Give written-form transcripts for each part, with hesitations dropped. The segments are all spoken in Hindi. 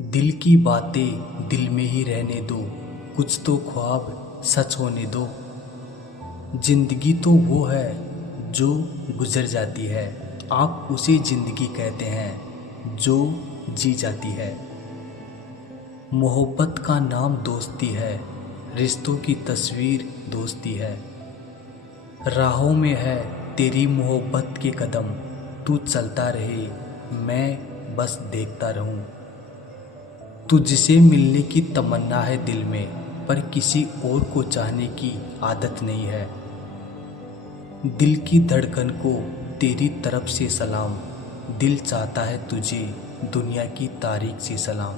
दिल की बातें दिल में ही रहने दो, कुछ तो ख्वाब सच होने दो। जिंदगी तो वो है जो गुजर जाती है, आप उसे जिंदगी कहते हैं जो जी जाती है। मोहब्बत का नाम दोस्ती है, रिश्तों की तस्वीर दोस्ती है। राहों में है तेरी मोहब्बत के कदम, तू चलता रहे मैं बस देखता रहूं। तुझसे मिलने की तमन्ना है दिल में, पर किसी और को चाहने की आदत नहीं है। दिल की धड़कन को तेरी तरफ से सलाम, दिल चाहता है तुझे दुनिया की तारीख से सलाम।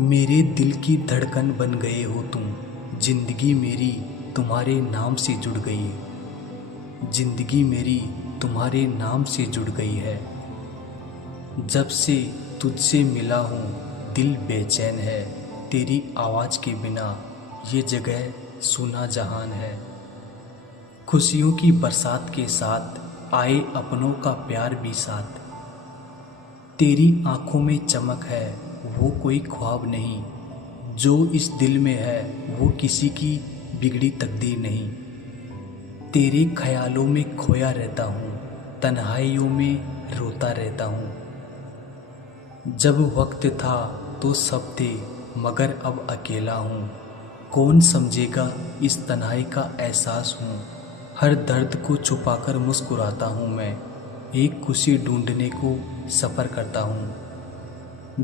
मेरे दिल की धड़कन बन गए हो तुम, जिंदगी मेरी तुम्हारे नाम से जुड़ गई। जिंदगी मेरी तुम्हारे नाम से जुड़ गई है। जब से तुझसे मिला हूँ दिल बेचैन है, तेरी आवाज़ के बिना ये जगह सूना जहान है। खुशियों की बरसात के साथ आए अपनों का प्यार भी साथ। तेरी आंखों में चमक है वो कोई ख्वाब नहीं, जो इस दिल में है वो किसी की बिगड़ी तकदीर नहीं। तेरे ख्यालों में खोया रहता हूँ, तन्हाइयों में रोता रहता हूँ। जब वक्त था तो सब थे मगर अब अकेला हूँ, कौन समझेगा इस तन्हाई का एहसास हूँ। हर दर्द को छुपाकर मुस्कुराता हूँ मैं, एक खुशी ढूंढने को सफ़र करता हूँ।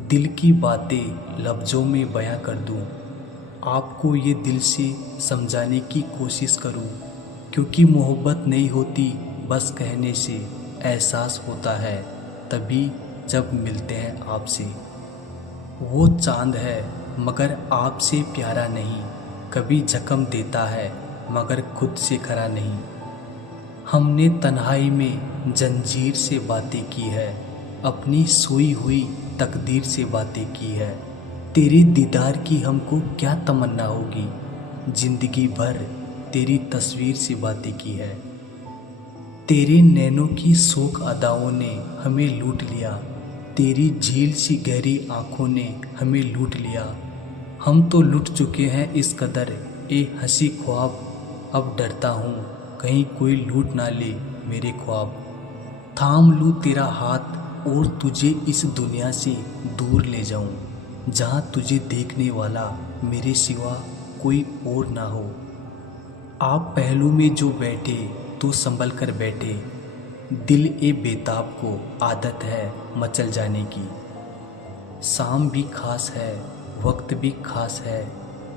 दिल की बातें लफ्ज़ों में बयां कर दूँ, आपको ये दिल से समझाने की कोशिश करूँ। क्योंकि मोहब्बत नहीं होती बस कहने से, एहसास होता है तभी जब मिलते हैं आपसे। वो चांद है मगर आपसे प्यारा नहीं, कभी जख्म देता है मगर खुद से खरा नहीं। हमने तन्हाई में जंजीर से बातें की है, अपनी सोई हुई तकदीर से बातें की है। तेरे दीदार की हमको क्या तमन्ना होगी, जिंदगी भर तेरी तस्वीर से बातें की है। तेरे नैनों की शोक अदाओं ने हमें लूट लिया, तेरी झील सी गहरी आंखों ने हमें लूट लिया। हम तो लुट चुके हैं इस कदर ए हंसी ख्वाब, अब डरता हूँ कहीं कोई लूट ना ले मेरे ख्वाब। थाम लूँ तेरा हाथ और तुझे इस दुनिया से दूर ले जाऊँ, जहाँ तुझे देखने वाला मेरे सिवा कोई और ना हो। आप पहलू में जो बैठे तो संभल कर बैठे, दिल ए बेताब को आदत है मचल जाने की। शाम भी खास है वक्त भी खास है,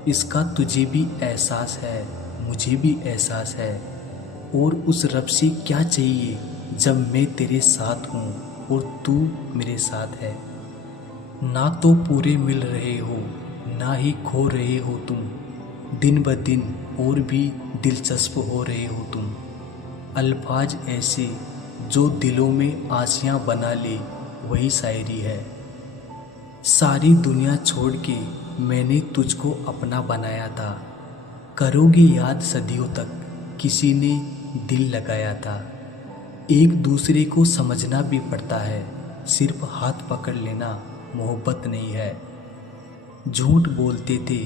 इसका तुझे भी एहसास है मुझे भी एहसास है। और उस रब से क्या चाहिए जब मैं तेरे साथ हूँ और तू मेरे साथ है। ना तो पूरे मिल रहे हो ना ही खो रहे हो तुम, दिन ब दिन और भी दिलचस्प हो रहे हो तुम। अल्फाज ऐसे जो दिलों में आसियाँ बना ले वही शायरी है। सारी दुनिया छोड़ के मैंने तुझको अपना बनाया था, करोगे याद सदियों तक किसी ने दिल लगाया था। एक दूसरे को समझना भी पड़ता है, सिर्फ हाथ पकड़ लेना मोहब्बत नहीं है। झूठ बोलते थे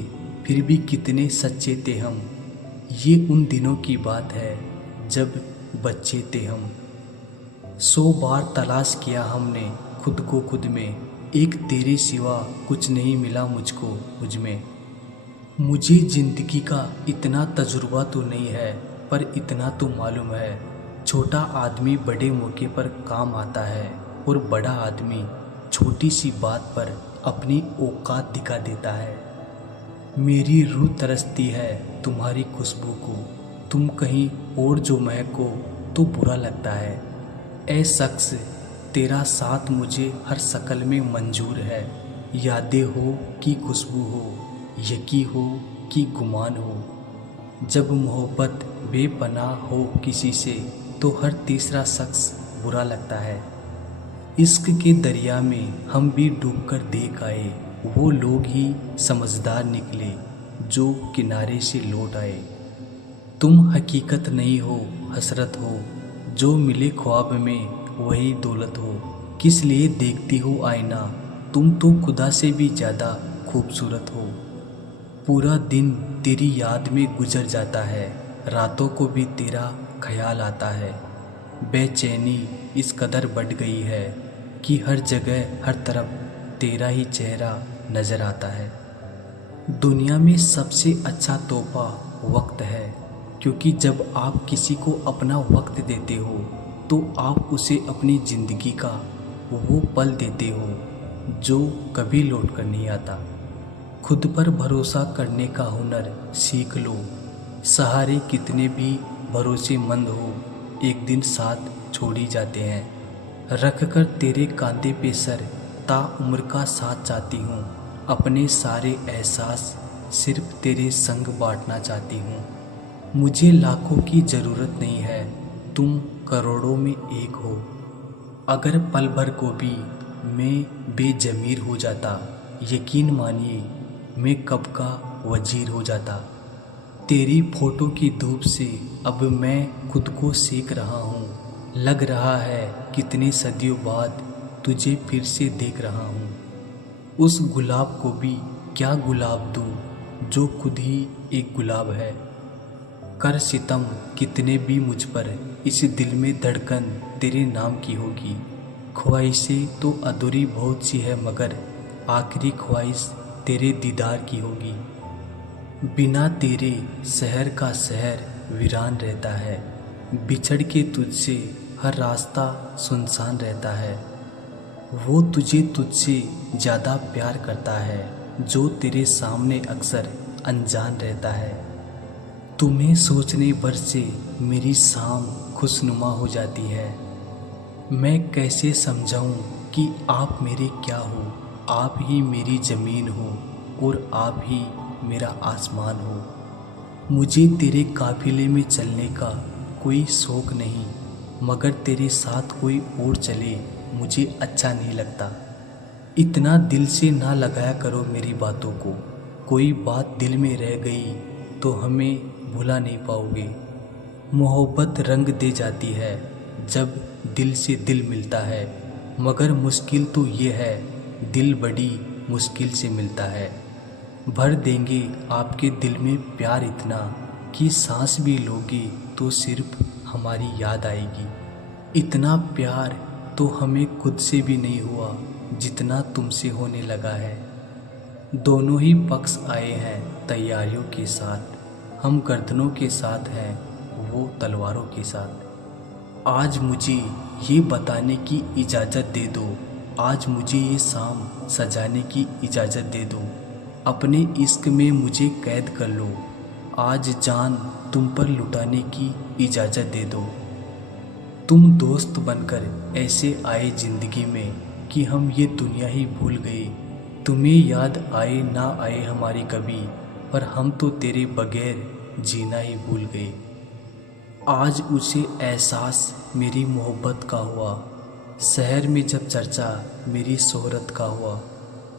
फिर भी कितने सच्चे थे हम, ये उन दिनों की बात है जब बच्चे थे हम। 100 बार तलाश किया हमने खुद को खुद में, एक तेरे सिवा कुछ नहीं मिला मुझको मुझ में। मुझे ज़िंदगी का इतना तजुर्बा तो नहीं है, पर इतना तो मालूम है, छोटा आदमी बड़े मौके पर काम आता है और बड़ा आदमी छोटी सी बात पर अपनी औकात दिखा देता है। मेरी रूह तरसती है तुम्हारी खुशबू को, तुम कहीं और जो महको तो बुरा लगता है। ऐ शख्स तेरा साथ मुझे हर शक्ल में मंजूर है, यादें हो कि खुशबू हो, यकीन हो कि गुमान हो। जब मोहब्बत बेपनाह हो किसी से तो हर तीसरा शख्स बुरा लगता है। इश्क के दरिया में हम भी डूबकर देख आए, वो लोग ही समझदार निकले जो किनारे से लौट आए। तुम हकीकत नहीं हो हसरत हो, जो मिले ख्वाब में वही दौलत हो। किस लिए देखती हो आईना तुम तो खुदा से भी ज़्यादा खूबसूरत हो। पूरा दिन तेरी याद में गुजर जाता है, रातों को भी तेरा ख्याल आता है। बेचैनी इस कदर बढ़ गई है कि हर जगह हर तरफ तेरा ही चेहरा नज़र आता है। दुनिया में सबसे अच्छा तोहफा वक्त है, क्योंकि जब आप किसी को अपना वक्त देते हो तो आप उसे अपनी ज़िंदगी का वो पल देते हो जो कभी लौट कर नहीं आता। खुद पर भरोसा करने का हुनर सीख लो। सहारे कितने भी भरोसेमंद हो, एक दिन साथ छोड़ ही जाते हैं। रख कर तेरे कांधे पे सर ताउम्र का साथ चाहती हूँ। अपने सारे एहसास सिर्फ तेरे संग बांटना चाहती हूँ। मुझे लाखों की ज़रूरत नहीं है, तुम करोड़ों में एक हो। अगर पल भर को भी मैं बेज़मीर हो जाता, यकीन मानिए मैं कब का वजीर हो जाता। तेरी फोटो की धूप से अब मैं खुद को सेक रहा हूँ। लग रहा है कितने सदियों बाद तुझे फिर से देख रहा हूँ। उस गुलाब को भी क्या गुलाब दूँ जो खुद ही एक गुलाब है। कर सितम कितने भी मुझ पर, इस दिल में धड़कन तेरे नाम की होगी। ख्वाहिशें तो अधूरी बहुत सी है, मगर आखिरी ख्वाहिश तेरे दीदार की होगी। बिना तेरे शहर का शहर वीरान रहता है। बिछड़ के तुझसे हर रास्ता सुनसान रहता है। वो तुझे तुझसे ज़्यादा प्यार करता है जो तेरे सामने अक्सर अनजान रहता है। तुम्हें सोचने भर से मेरी शाम खुशनुमा हो जाती है। मैं कैसे समझाऊं कि आप मेरे क्या हो। आप ही मेरी ज़मीन हो और आप ही मेरा आसमान हो। मुझे तेरे काफिले में चलने का कोई शौक़ नहीं, मगर तेरे साथ कोई और चले मुझे अच्छा नहीं लगता। इतना दिल से ना लगाया करो मेरी बातों को। कोई बात दिल में रह गई तो हमें भुला नहीं पाओगे। मोहब्बत रंग दे जाती है जब दिल से दिल मिलता है, मगर मुश्किल तो ये है दिल बड़ी मुश्किल से मिलता है। भर देंगे आपके दिल में प्यार इतना कि सांस भी लोगे तो सिर्फ हमारी याद आएगी। इतना प्यार तो हमें खुद से भी नहीं हुआ जितना तुमसे होने लगा है। दोनों ही पक्ष आए हैं तैयारियों के साथ, हम गर्दनों के साथ हैं वो तलवारों के साथ। आज मुझे ये बताने की इजाज़त दे दो, आज मुझे ये शाम सजाने की इजाज़त दे दो। अपने इश्क में मुझे कैद कर लो, आज जान तुम पर लुटाने की इजाज़त दे दो। तुम दोस्त बनकर ऐसे आए ज़िंदगी में कि हम ये दुनिया ही भूल गए। तुम्हें याद आए ना आए हमारी कभी, पर हम तो तेरे बगैर जीना ही भूल गए। आज उसे एहसास मेरी मोहब्बत का हुआ, शहर में जब चर्चा मेरी शोहरत का हुआ।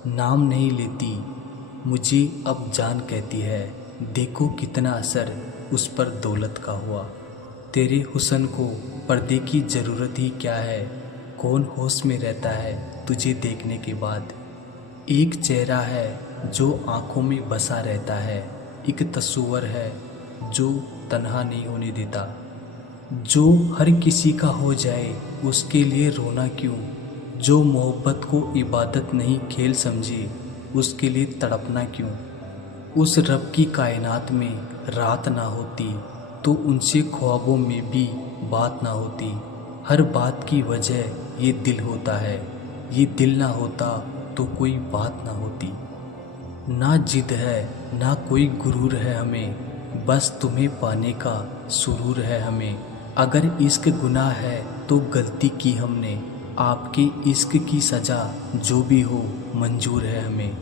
नाम नहीं लेती मुझे अब जान कहती है, देखो कितना असर उस पर दौलत का हुआ। तेरे हुस्न को पर्दे की ज़रूरत ही क्या है, कौन होश में रहता है तुझे देखने के बाद। एक चेहरा है जो आँखों में बसा रहता है, एक तस्वर है जो तन्हा नहीं होने देता। जो हर किसी का हो जाए उसके लिए रोना क्यों, जो मोहब्बत को इबादत नहीं खेल समझे उसके लिए तड़पना क्यों। उस रब की कायनात में रात ना होती तो उनसे ख्वाबों में भी बात ना होती। हर बात की वजह ये दिल होता है, ये दिल ना होता तो कोई बात ना होती। ना जिद है ना कोई गुरूर है हमें, बस तुम्हें पाने का सुरूर है हमें। अगर इश्क गुनाह है तो गलती की हमने, आपके इश्क की सज़ा जो भी हो मंजूर है हमें।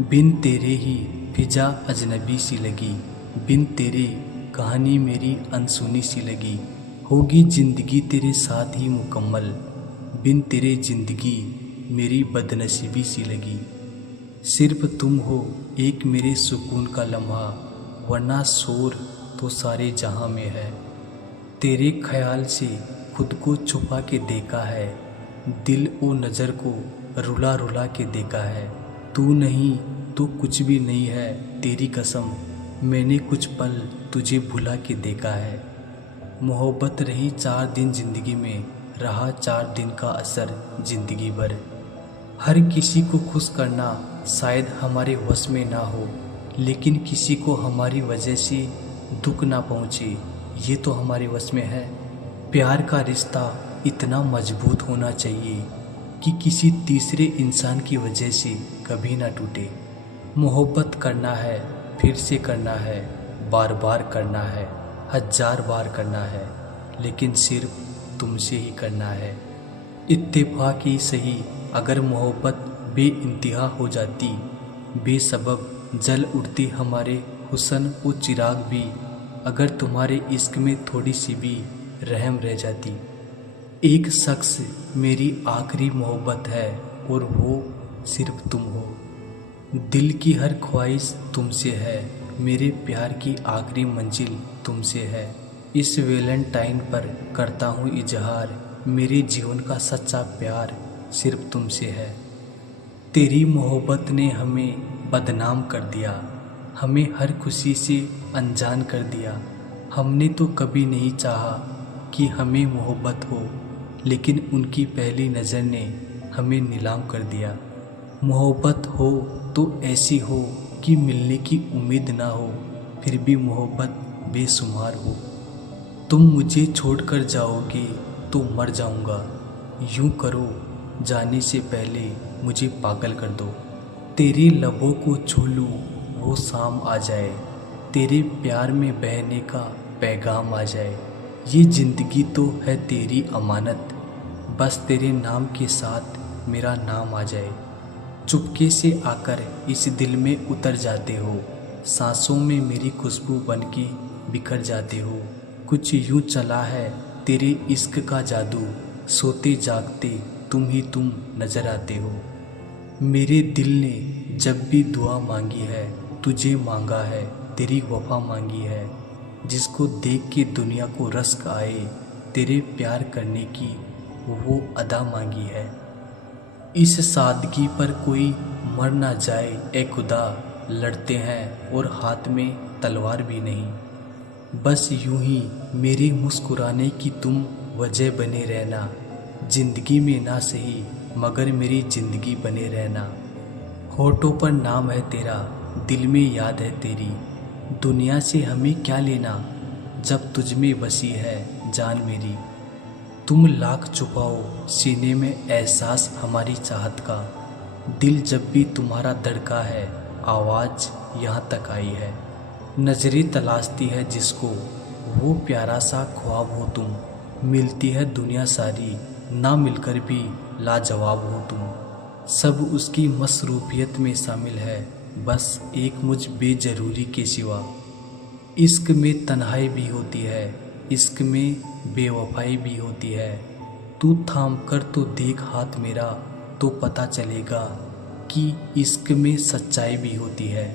बिन तेरे ही फिजा अजनबी सी लगी, बिन तेरे कहानी मेरी अनसुनी सी लगी। होगी ज़िंदगी तेरे साथ ही मुकम्मल, बिन तेरे ज़िंदगी मेरी बदनसीबी सी लगी। सिर्फ तुम हो एक मेरे सुकून का लम्हा, वरना शोर तो सारे जहां में है। तेरे ख्याल से खुद को छुपा के देखा है, दिल और नज़र को रुला रुला के देखा है। तू नहीं तो कुछ भी नहीं है, तेरी कसम मैंने कुछ पल तुझे भुला के देखा है। मोहब्बत रही 4 दिन ज़िंदगी में, रहा 4 दिन का असर ज़िंदगी भर। हर किसी को खुश करना शायद हमारे वश में ना हो, लेकिन किसी को हमारी वजह से दुख ना पहुँचे ये तो हमारे वश में है। प्यार का रिश्ता इतना मजबूत होना चाहिए कि किसी तीसरे इंसान की वजह से कभी ना टूटे। मोहब्बत करना है, फिर से करना है, बार बार करना है, 1000 बार करना है, लेकिन सिर्फ तुमसे ही करना है। इत्तेफाक ही सही, अगर मोहब्बत बेइंतहा हो जाती, बेसबब जल उठती हमारे हुस्न वो चिराग भी, अगर तुम्हारे इश्क में थोड़ी सी भी रहम रह जाती। एक शख्स मेरी आखिरी मोहब्बत है और वो सिर्फ तुम हो। दिल की हर ख्वाहिश तुमसे है, मेरे प्यार की आखिरी मंजिल तुमसे है। इस वैलेंटाइन पर करता हूँ इजहार, मेरे जीवन का सच्चा प्यार सिर्फ तुमसे है। तेरी मोहब्बत ने हमें बदनाम कर दिया, हमें हर खुशी से अनजान कर दिया। हमने तो कभी नहीं चाहा कि हमें मोहब्बत हो, लेकिन उनकी पहली नज़र ने हमें नीलाम कर दिया। मोहब्बत हो तो ऐसी हो कि मिलने की उम्मीद ना हो, फिर भी मोहब्बत बेशुमार हो। तुम मुझे छोड़कर जाओगे तो मर जाऊंगा, यूं करो जाने से पहले मुझे पागल कर दो। तेरे लबों को छू लूं वो शाम आ जाए, तेरे प्यार में बहने का पैगाम आ जाए। ये ज़िंदगी तो है तेरी अमानत, बस तेरे नाम के साथ मेरा नाम आ जाए। चुपके से आकर इस दिल में उतर जाते हो, सांसों में मेरी खुशबू बनके बिखर जाते हो। कुछ यूं चला है तेरे इश्क का जादू, सोते जागते तुम ही तुम नजर आते हो। मेरे दिल ने जब भी दुआ मांगी है, तुझे मांगा है, तेरी वफा मांगी है। जिसको देख के दुनिया को रश्क आए, तेरे प्यार करने की वो अदा मांगी है। इस सादगी पर कोई मर ना जाए ए खुदा, लड़ते हैं और हाथ में तलवार भी नहीं। बस यूं ही मेरे मुस्कुराने की तुम वजह बने रहना, जिंदगी में ना सही मगर मेरी ज़िंदगी बने रहना। होठों पर नाम है तेरा, दिल में याद है तेरी, दुनिया से हमें क्या लेना जब तुझ में बसी है जान मेरी। तुम लाख छुपाओ सीने में एहसास हमारी चाहत का, दिल जब भी तुम्हारा धड़का है आवाज़ यहाँ तक आई है। नजरें तलाशती है जिसको वो प्यारा सा ख्वाब हो तुम, मिलती है दुनिया सारी ना मिलकर भी लाजवाब हो तुम। सब उसकी मसरूफियत में शामिल है, बस एक मुझ बेजरूरी के सिवा। इश्क में तन्हाई भी होती है, इश्क में बेवफाई भी होती है। तू थाम कर तो देख हाथ मेरा, तो पता चलेगा कि इश्क में सच्चाई भी होती है।